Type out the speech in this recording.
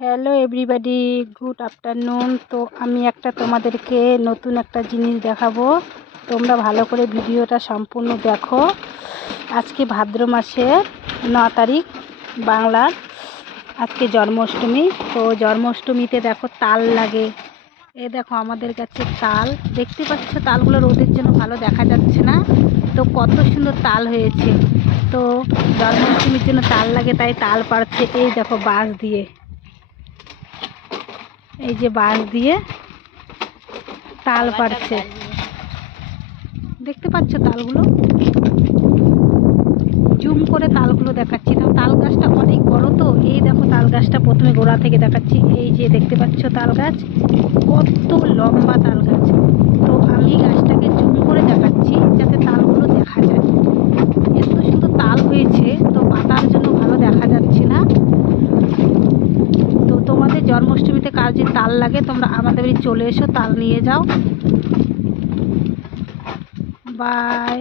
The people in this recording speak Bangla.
Hello everybody, good afternoon. তো আমি তোমাদেরকে নতুন একটা জিনিস দেখাবো। তোমরা ভালো করে ভিডিওটা সম্পূর্ণ দেখো। আজকে ভাদ্র মাসের 9 তারিখ বাংলার, আজকে জন্মাষ্টমী। তো জন্মাষ্টমীতে দেখো তাল লাগে। দেখো আমাদের কাছে তাল দেখতে পাচ্ছ, তালগুলো রোদের জন্য ভালো দেখা যাচ্ছে না, তো কত সুন্দর তাল হয়েছে। তো জন্মাষ্টমীর জন্য তাল লাগে, তাই তাল পাড়ছে। এই দেখো বাঁশ দিয়ে, এই যে বাঁশ দিয়ে তাল পাড়ছে, দেখতে পাচ্ছ তালগুলো। জুম করে তালগুলো দেখাচ্ছি। তো তাল গাছটা অনেক বড়, তো এই দেখো তাল গাছটা প্রথমে গোড়া থেকে দেখাচ্ছি। এই যে দেখতে পাচ্ছ তাল গাছ, কত লম্বা তাল গাছ। তো আমি গাছটাকে জুম করে দেখাচ্ছি যাতে তালগুলো দেখা যায়। এত সুন্দর তাল হয়েছে, তো পাতার জন্য ভালো দেখা যাচ্ছে না। তো তোমাদের জন্মাষ্টমীতে কার যে তাল লাগে, তোমরা আমাদের বাড়ি চলে এসো, তাল নিয়ে যাও। বাই।